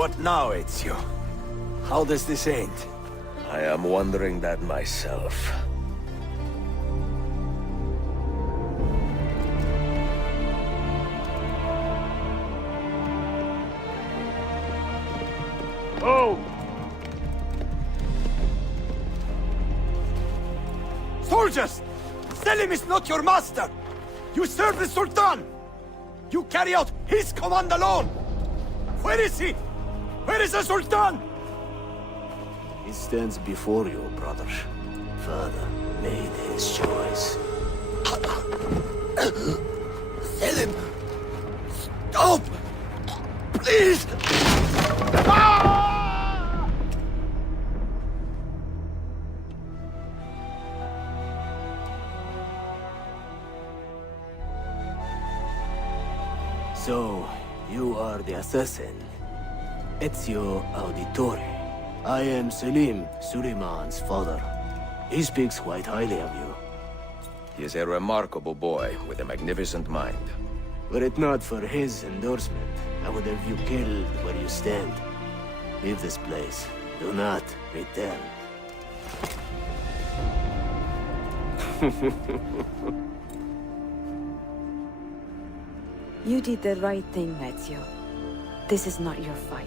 What now, Ezio? How does this end? I am wondering that myself. Oh! Soldiers! Selim is not your master! You serve the Sultan! You carry out his command alone! Where is he? Where is the Sultan? He stands before you, brother. Father made his choice. Selim! Stop! Please! So, you are the assassin. Ezio Auditore. I am Selim, Suleiman's father. He speaks quite highly of you. He is a remarkable boy with a magnificent mind. Were it not for his endorsement, I would have you killed where you stand. Leave this place. Do not return. You did the right thing, Ezio. This is not your fight.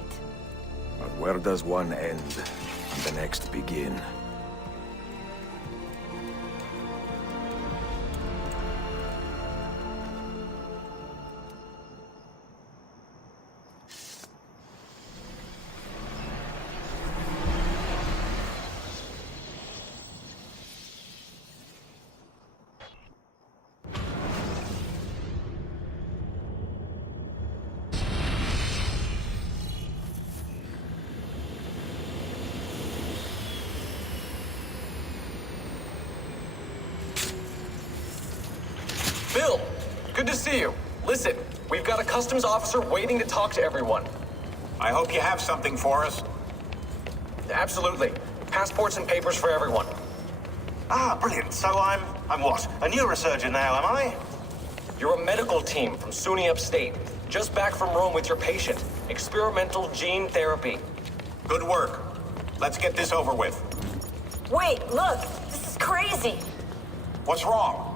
But where does one end and the next begin? Bill, good to see you. Listen, we've got a customs officer waiting to talk to everyone. I hope you have something for us. Absolutely. Passports and papers for everyone. Ah, brilliant. So I'm what? A neurosurgeon now, am I? You're a medical team from SUNY Upstate. Just back from Rome with your patient. Experimental gene therapy. Good work. Let's get this over with. Wait, look! This is crazy! What's wrong?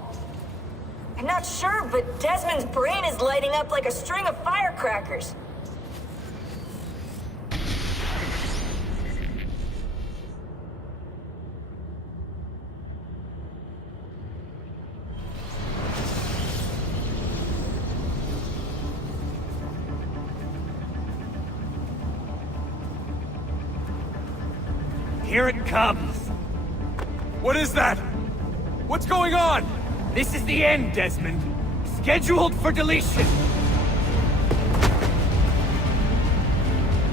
I'm not sure, but Desmond's brain is lighting up like a string of firecrackers. Here it comes! What is that? What's going on? This is the end, Desmond. Scheduled for deletion.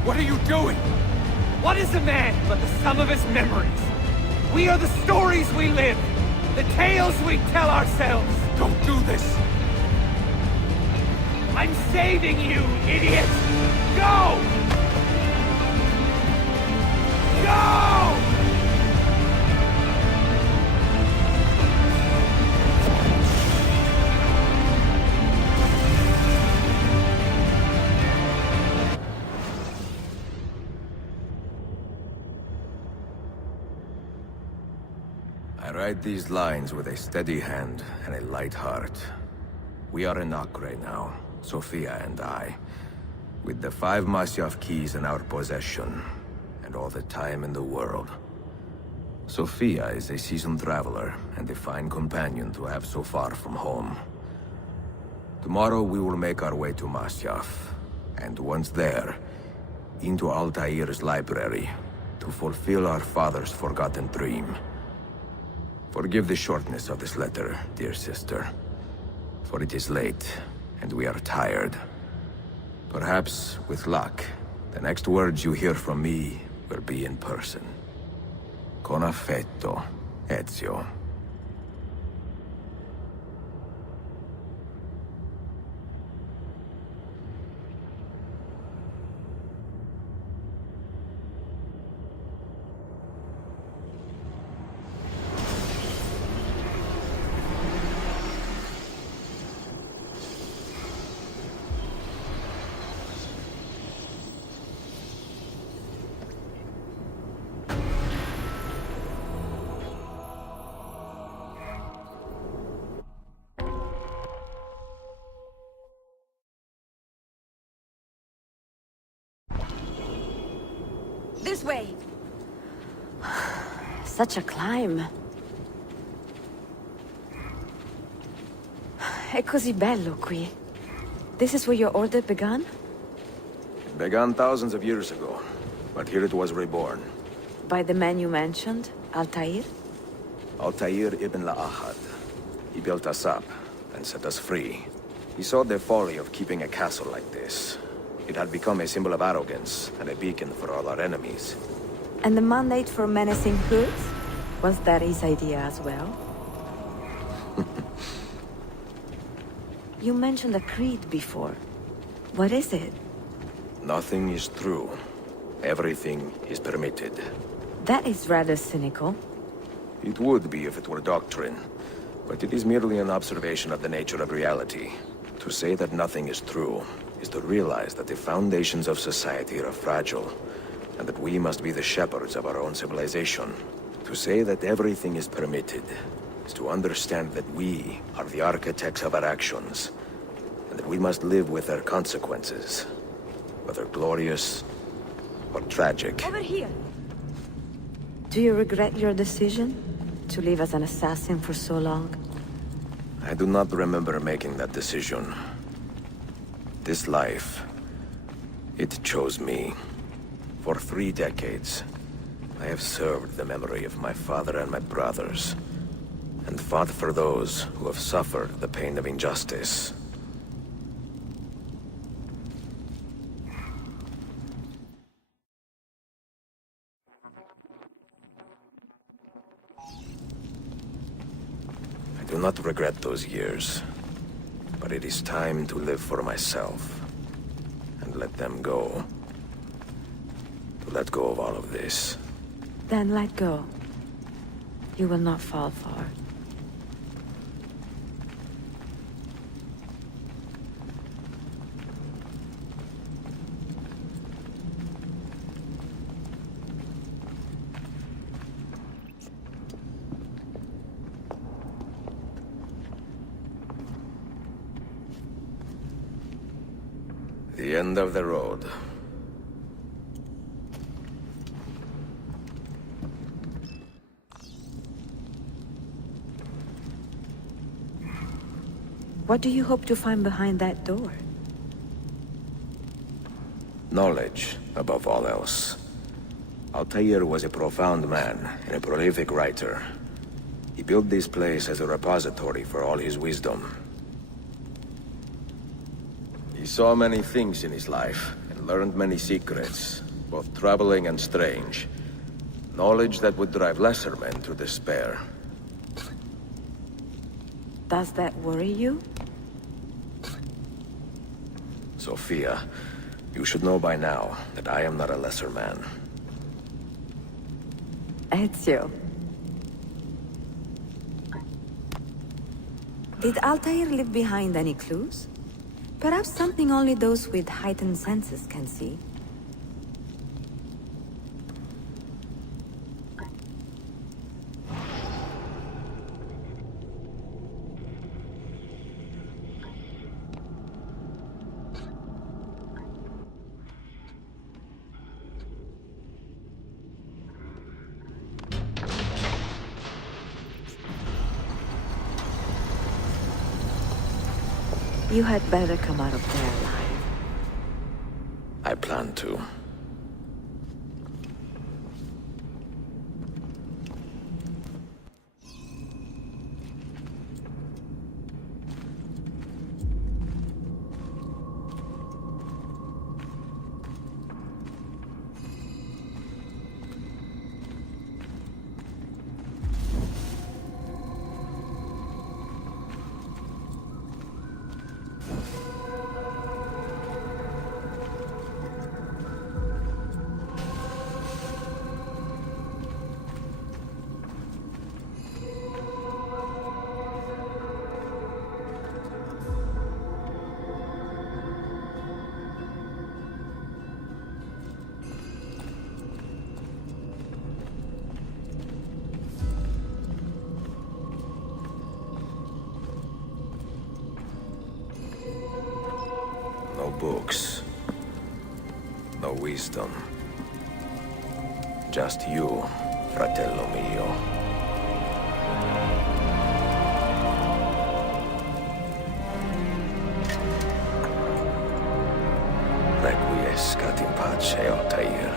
What are you doing? What is a man but the sum of his memories? We are the stories we live, the tales we tell ourselves. Don't do this! I'm saving you, idiot! Go! Go! I write these lines with a steady hand and a light heart. We are in Acre now, Sofia and I, with the 5 Masyaf keys in our possession, and all the time in the world. Sofia is a seasoned traveler, and a fine companion to have so far from home. Tomorrow we will make our way to Masyaf, and once there, into Altair's library, to fulfill our father's forgotten dream. Forgive the shortness of this letter, dear sister, for it is late, and we are tired. Perhaps, with luck, the next words you hear from me will be in person. Con affetto, Ezio. This way! Such a climb. È così bello qui. This is where your order began? It began thousands of years ago, but here it was reborn. By the man you mentioned, Altair? Altair ibn La'ahad. He built us up and set us free. He saw the folly of keeping a castle like this. It had become a symbol of arrogance and a beacon for all our enemies. And the mandate for menacing hoods? Was that his idea as well? You mentioned a creed before. What is it? Nothing is true. Everything is permitted. That is rather cynical. It would be if it were doctrine, but it is merely an observation of the nature of reality. To say that nothing is true is to realize that the foundations of society are fragile, and that we must be the shepherds of our own civilization. To say that everything is permitted is to understand that we are the architects of our actions, and that we must live with their consequences, whether glorious or tragic. Over here! Do you regret your decision to live as an assassin for so long? I do not remember making that decision. This life, it chose me. For 3 decades, I have served the memory of my father and my brothers, and fought for those who have suffered the pain of injustice. I do not regret those years, but it is time to live for myself, and let them go. To let go of all of this. Then let go. You will not fall far. The end of the road. What do you hope to find behind that door? Knowledge, above all else. Altair was a profound man and a prolific writer. He built this place as a repository for all his wisdom. He saw many things in his life, and learned many secrets, both troubling and strange. Knowledge that would drive lesser men to despair. Does that worry you? Sophia, you should know by now that I am not a lesser man. Ezio. Did Altair leave behind any clues? Perhaps something only those with heightened senses can see. You had better come out of there alive. I plan to. No books. No wisdom. just you, fratello mio. Requiescat in pace, Altair.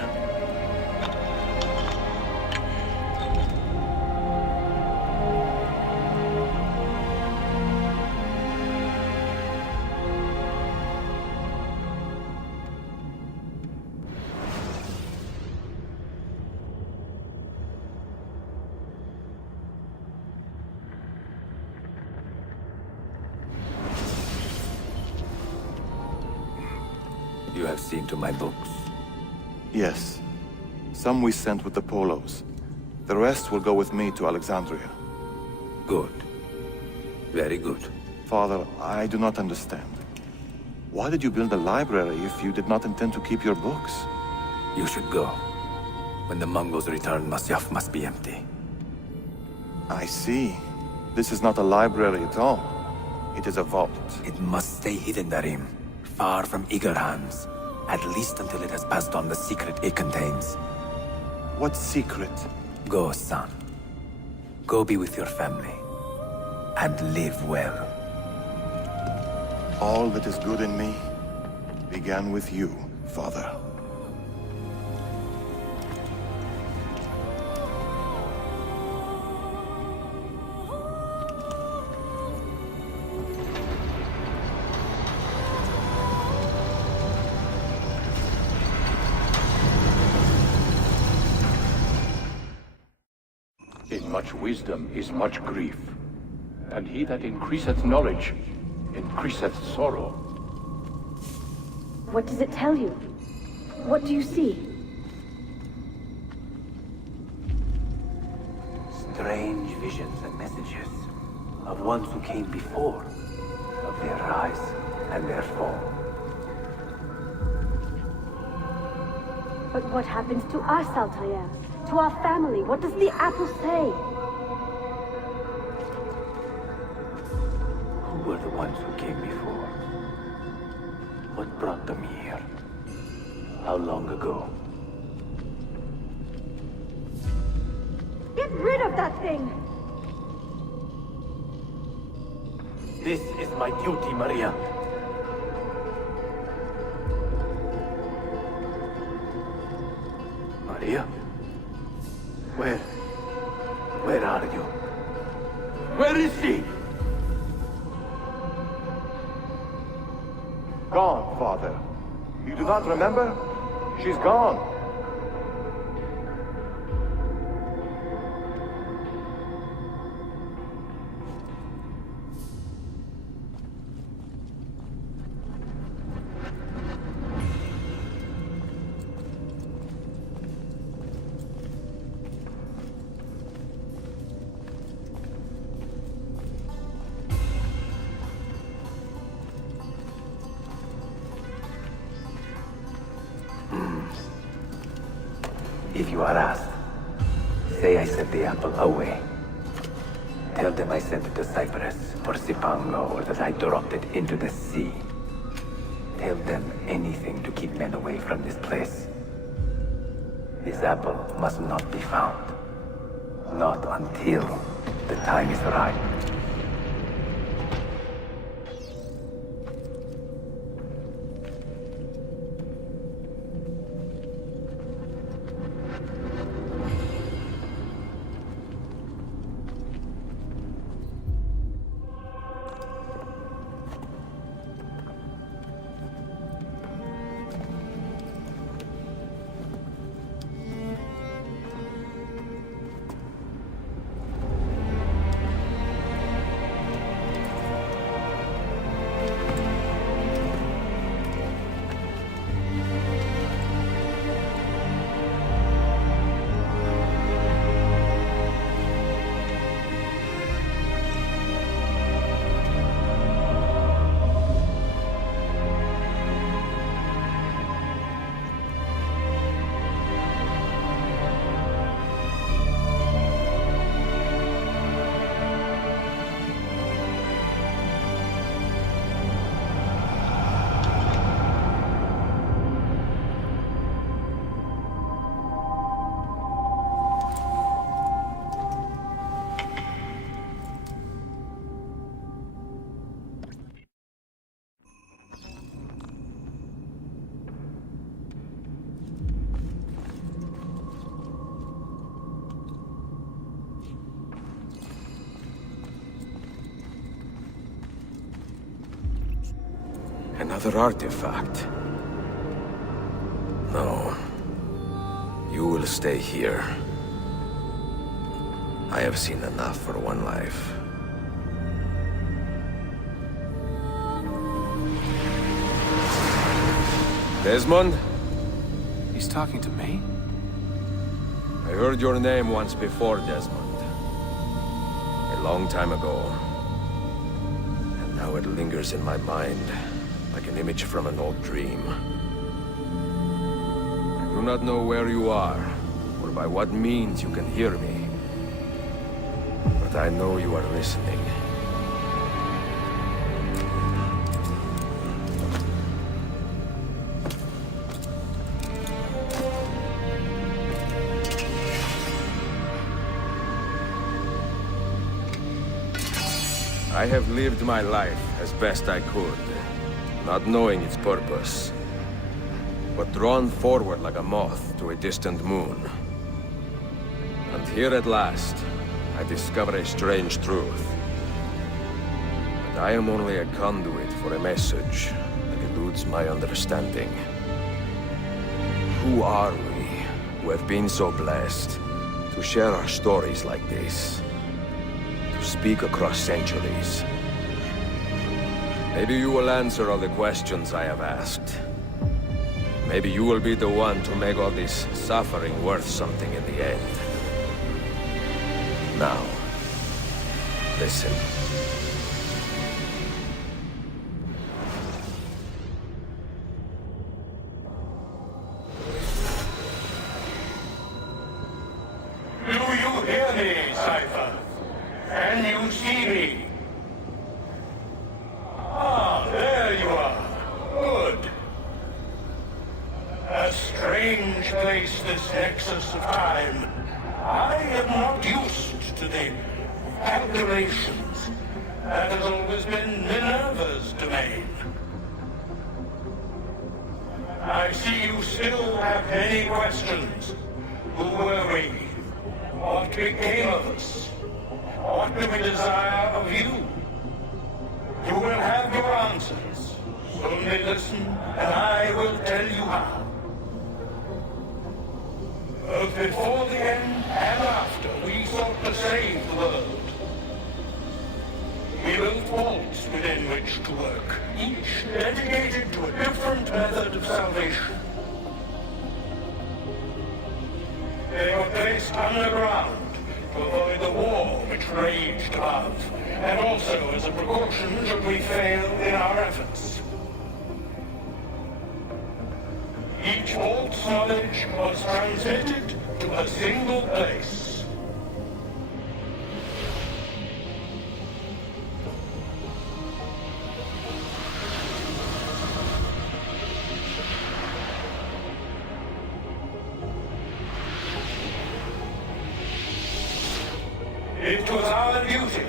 You have seen to my books. Yes. Some we sent with the Polos. The rest will go with me to Alexandria. Good. Very good. Father, I do not understand. Why did you build a library if you did not intend to keep your books? You should go. When the Mongols return, Masyaf must be empty. I see. This is not a library at all. It is a vault. It must stay hidden, Darim. Far from eager hands. At least until it has passed on the secret it contains. What secret? Go, son. Go be with your family. And live well. All that is good in me began with you, Father. In much wisdom is much grief, and he that increaseth knowledge increaseth sorrow. What does it tell you? What do you see? Strange visions and messages of ones who came before, of their rise and their fall. But what happens to us, Altair? To our family? What does the apple say? Who were the ones who came before? What brought them here? How long ago? Get rid of that thing! This is my duty, Maria. Maria? Where are you? Where is she? Gone, Father. You do not remember? She's gone. If you are asked, say I sent the apple away. Tell them I sent it to Cyprus or Zipango, or that I dropped it into the sea. Tell them anything to keep men away from this place. This apple must not be found. Not until the time is right. Another artifact. No. You will stay here. I have seen enough for one life. Desmond? He's talking to me? I heard your name once before, Desmond. A long time ago. And now it lingers in my mind, like an image from an old dream. I do not know where you are, or by what means you can hear me. But I know you are listening. I have lived my life as best I could, not knowing its purpose, but drawn forward like a moth to a distant moon. And here at last, I discover a strange truth. That I am only a conduit for a message that eludes my understanding. Who are we, who have been so blessed, to share our stories like this? To speak across centuries. Maybe you will answer all the questions I have asked. Maybe you will be the one to make all this suffering worth something in the end. Now, listen. Do you hear me, Cypher? Can you see me? Ah, there you are. Good. A strange place, this nexus of time. I am not used to the calculations. That has always been Minerva's domain. I see you still have many questions. Who were we? What became of us? What do we desire of you? You will have your answers. Only listen, and I will tell you how. Both before the end and after, we sought to save the world. We built vaults within which to work, each dedicated to a different method of salvation. They were placed underground to avoid the war which raged above, and also as a precaution should we fail in our efforts. Each vault's knowledge was transmitted to a single place. It was our duty,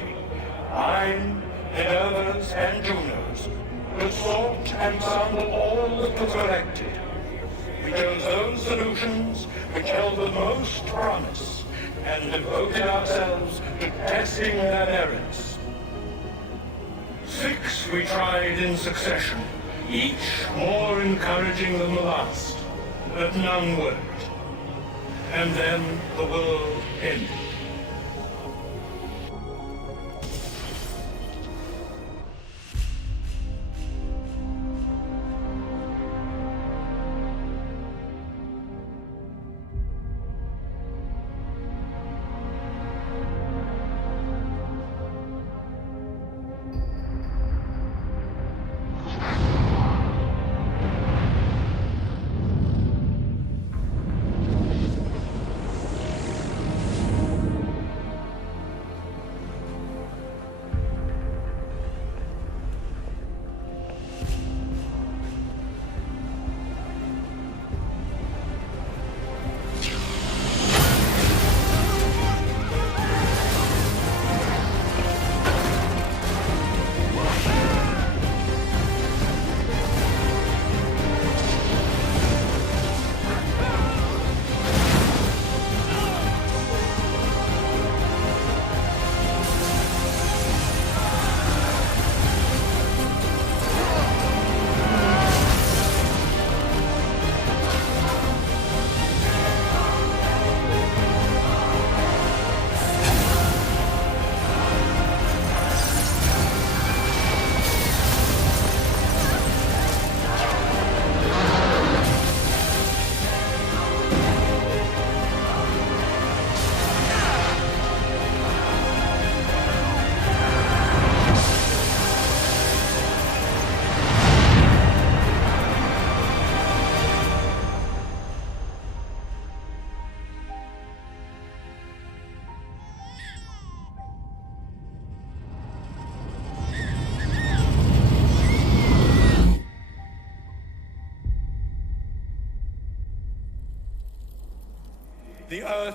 mine, Minerva's, and Juno's, to sort and sample all that was collected. We chose those solutions which held the most promise, and devoted ourselves to testing their merits. 6 we tried in succession, each more encouraging than the last, but none worked. And then the world ended.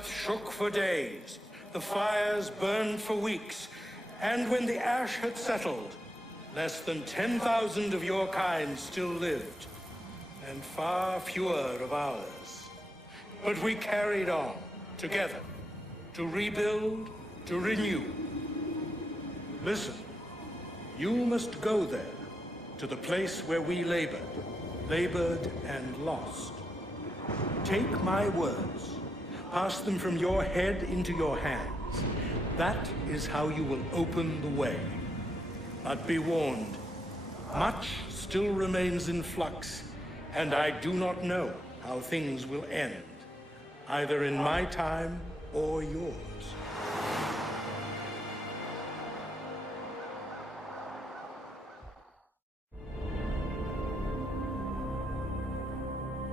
earth shook for days, the fires burned for weeks, and when the ash had settled, less than 10,000 of your kind still lived, and far fewer of ours. But we carried on, together, to rebuild, to renew. Listen, you must go there, to the place where we labored and lost. Take my words, pass them from your head into your hands. That is how you will open the way. But be warned, much still remains in flux, and I do not know how things will end, either in my time or yours.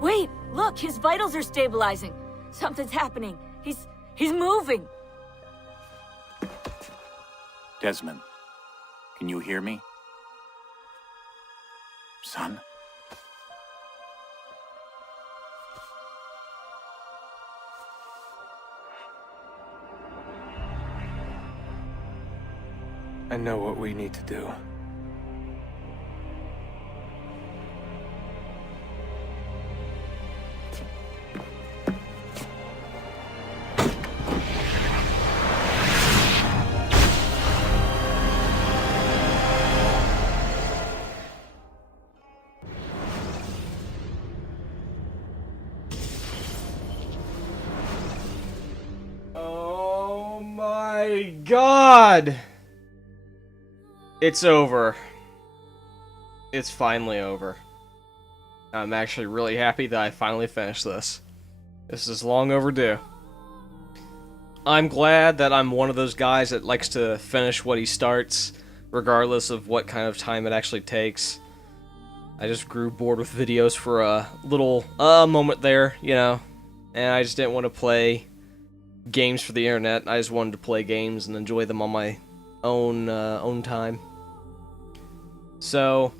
Wait, look, his vitals are stabilizing. Something's happening. He's moving. Desmond, can you hear me? Son? I know what we need to do. Oh my God! It's over. It's finally over. I'm actually really happy that I finally finished this. This is long overdue. I'm glad that I'm one of those guys that likes to finish what he starts, regardless of what kind of time it actually takes. I just grew bored with videos for a little moment there, you know, and I just didn't want to play games for the internet. I just wanted to play games and enjoy them on my own time. So,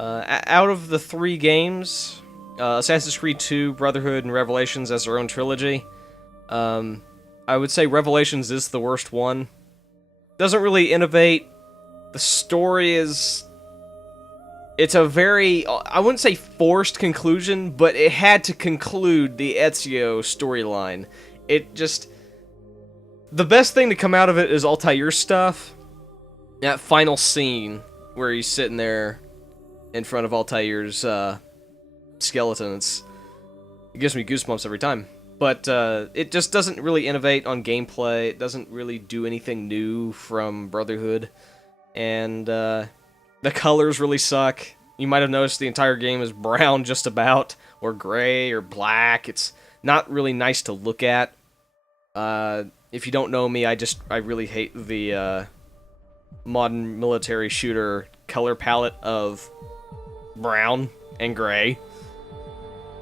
out of the 3 games, Assassin's Creed 2, Brotherhood, and Revelations as their own trilogy, I would say Revelations is the worst one. Doesn't really innovate. The story is... It's a very, I wouldn't say forced conclusion, but it had to conclude the Ezio storyline. It just... The best thing to come out of it is Altair's stuff. That final scene where he's sitting there in front of Altair's skeleton. It gives me goosebumps every time. But it just doesn't really innovate on gameplay. It doesn't really do anything new from Brotherhood. And the colors really suck. You might have noticed the entire game is brown just about, or gray, or black. It's not really nice to look at. If you don't know me, I really hate the modern military shooter color palette of brown and gray.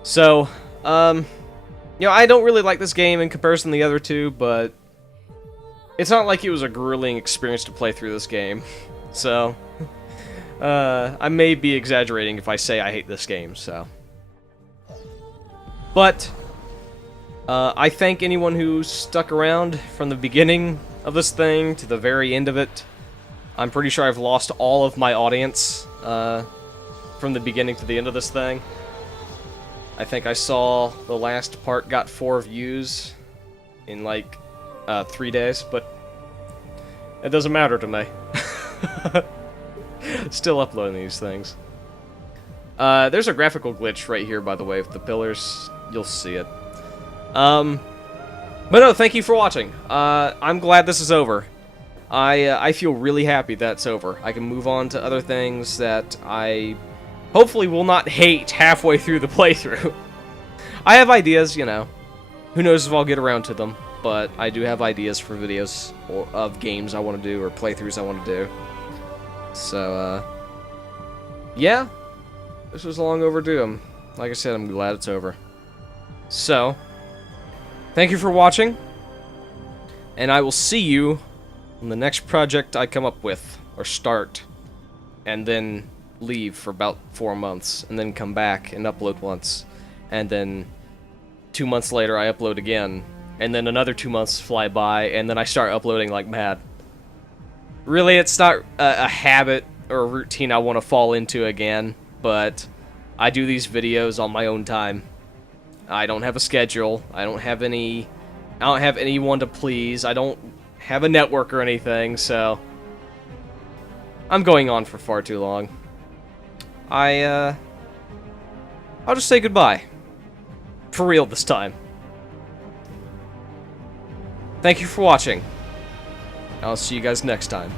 So, you know, I don't really like this game in comparison to the other two, but it's not like it was a grueling experience to play through this game. So, I may be exaggerating if I say I hate this game, so. But, I thank anyone who stuck around from the beginning of this thing to the very end of it. I'm pretty sure I've lost all of my audience from the beginning to the end of this thing. I think I saw the last part got 4 views in like 3 days, but it doesn't matter to me. Still uploading these things. There's a graphical glitch right here, by the way, with the pillars. You'll see it. But no, thank you for watching. I'm glad this is over. I feel really happy that it's over. I can move on to other things that I hopefully will not hate halfway through the playthrough. I have ideas, you know. Who knows if I'll get around to them, but I do have ideas for videos of games I want to do or playthroughs I want to do. So, yeah. This was long overdue. Like I said, I'm glad it's over. So, thank you for watching, and I will see you on the next project I come up with, or start, and then leave for about 4 months, and then come back and upload once, and then 2 months later I upload again, and then another 2 months fly by, and then I start uploading like mad. Really, it's not a habit or a routine I want to fall into again, but I do these videos on my own time. I don't have a schedule. I don't have anyone to please. I don't have a network or anything, so I'm going on for far too long. I'll just say goodbye. For real this time. Thank you for watching. I'll see you guys next time.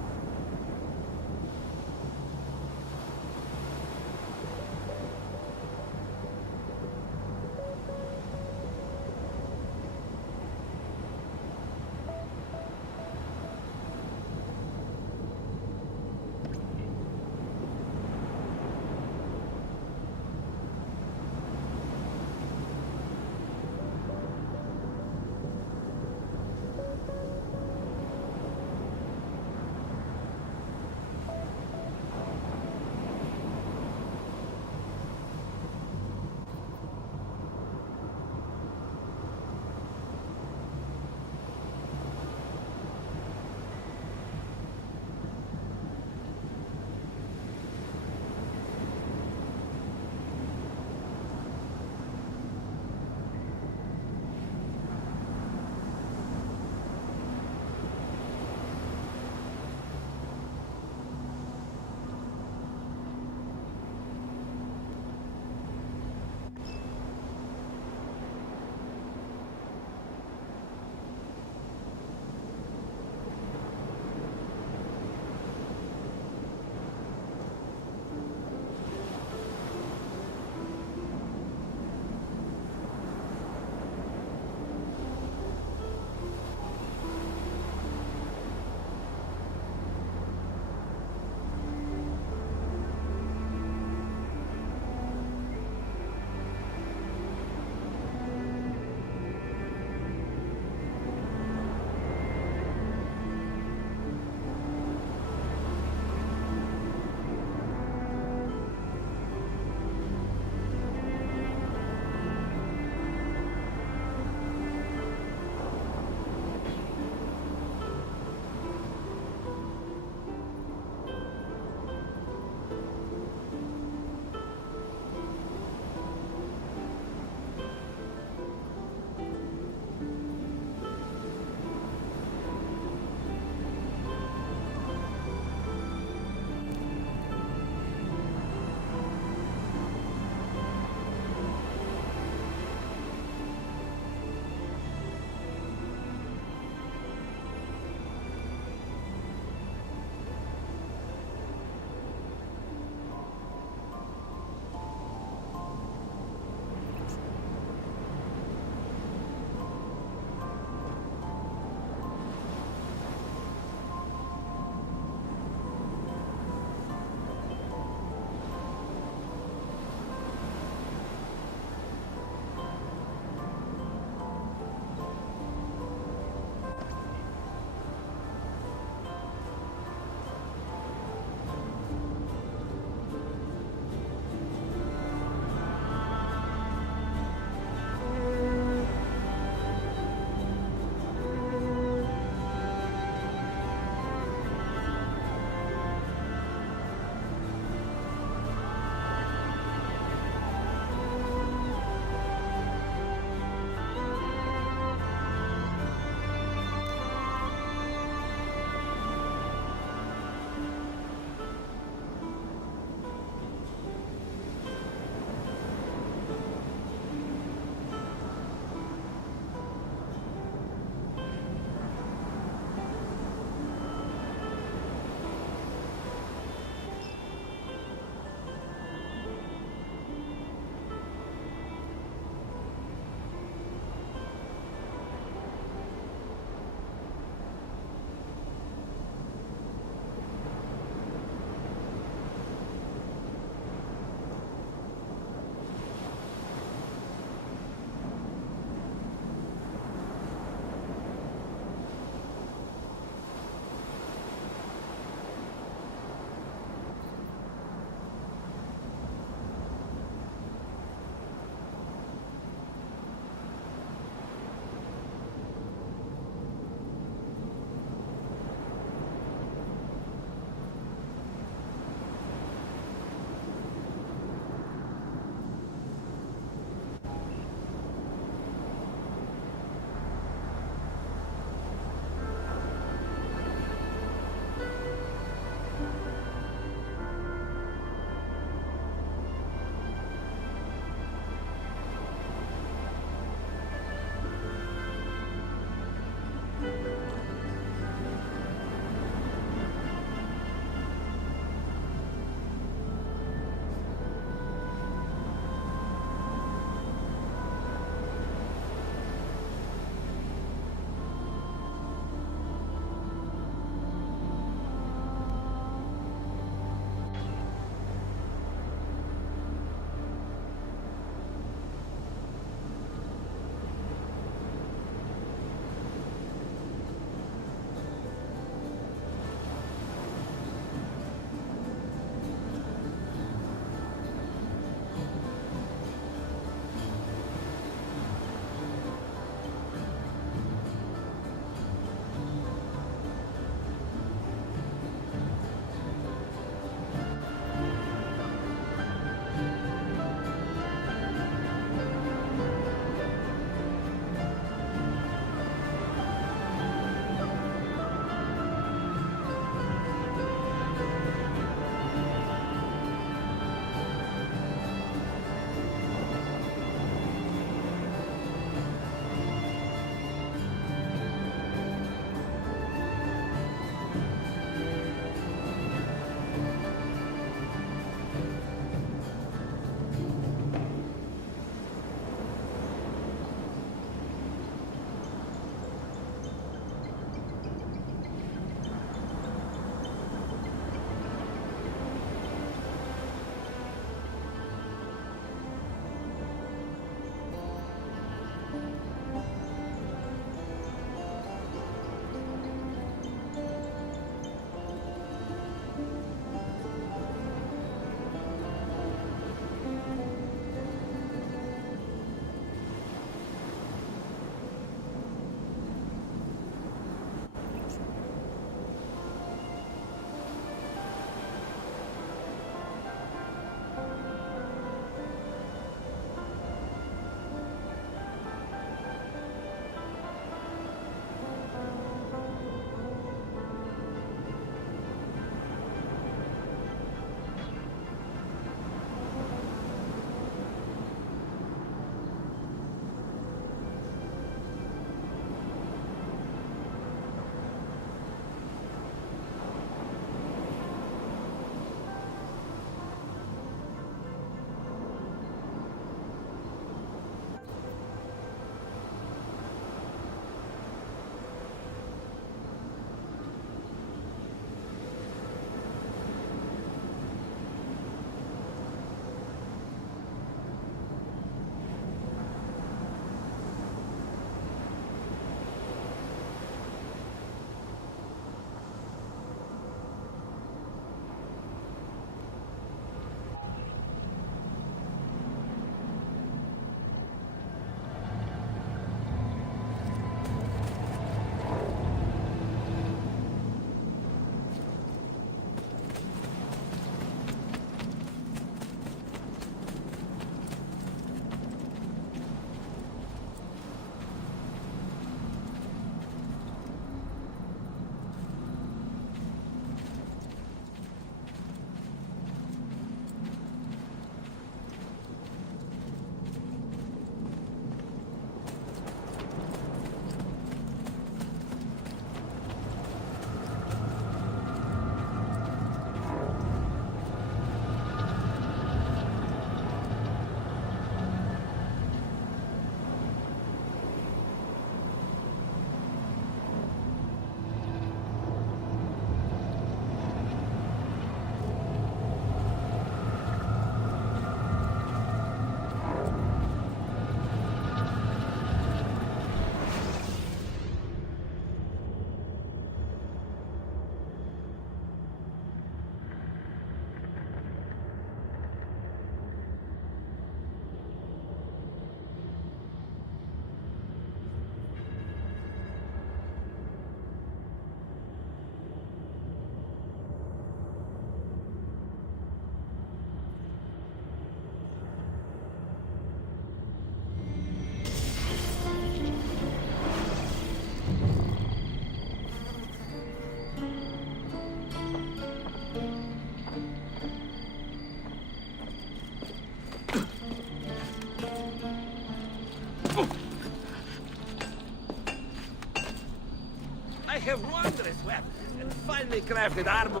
wondrous weapon and finely crafted armor.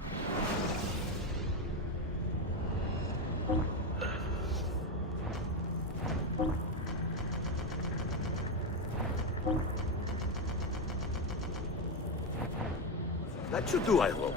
That should do, I hope.